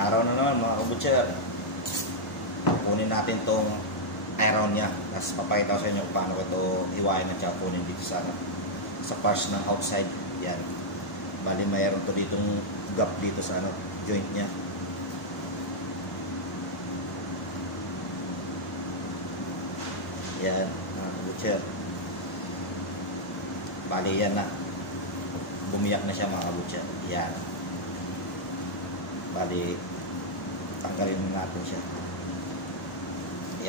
Araw na naman mga kabutcher. Kunin natin tong iron nya. Tapos papakita ko sa inyo kung paano ko ito hiwain at saka kunin dito sa parts ng outside. Yan. Bali mayroon to ditong gap dito sa joint nya. Yan mga kabutcher. Bali yan na. Bumiyak na siya mga kabutcher. Yan. Bali tanggalin natin siya.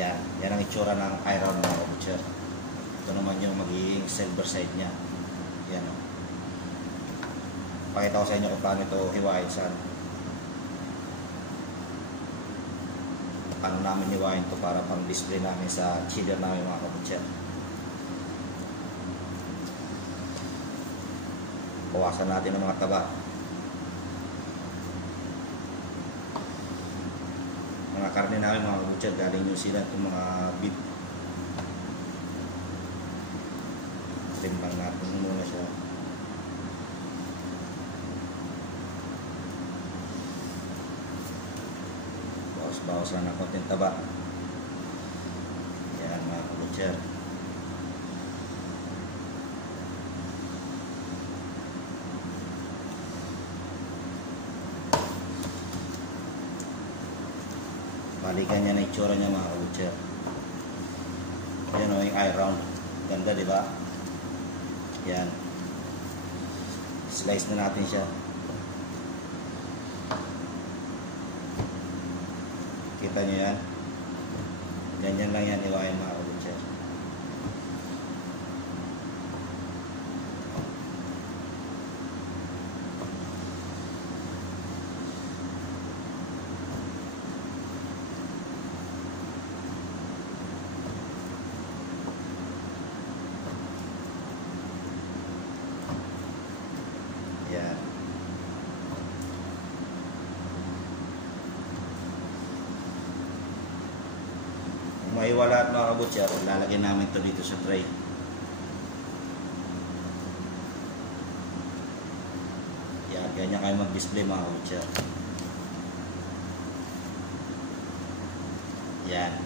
Yan. Yan ang itsura ng iron mga kabutcher. Ito naman yung magiging silver side nya. Yan o. Pakita ko sa inyo kung paano ito hiwain sa paano namin hiwain ito para pang display namin sa chiller namin mga kabutcher. Bawasan natin ang mga taba. Mga karne namin mga kabutcher galing New Zealand, itong mga beef. Timbang natin muna siya. Bawas lang ng konting taba. Yan mga kabutcher. Balikan niya na itsura niya mga kabutcher. Yan o yung iron. Ganda diba? Yan. Slice na natin siya. Kita nyo yan. Ganyan lang yan hiwain mga kabutcher. Yan. Maiwala at mga kabutcher, lalagyan namin ito dito sa tray. Yan, ganyan kayo mag-display mga kabutcher. Yan.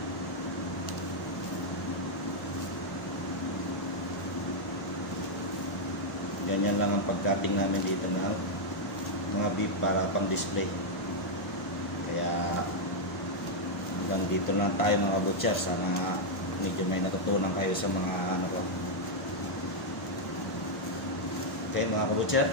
Ganyan lang ang pagkating namin dito ng mga beef para pang display. Kaya hanggang dito lang tayo mga kabutcher. Sana medyo may natutunan kayo sa mga ko. Okay mga kabutcher.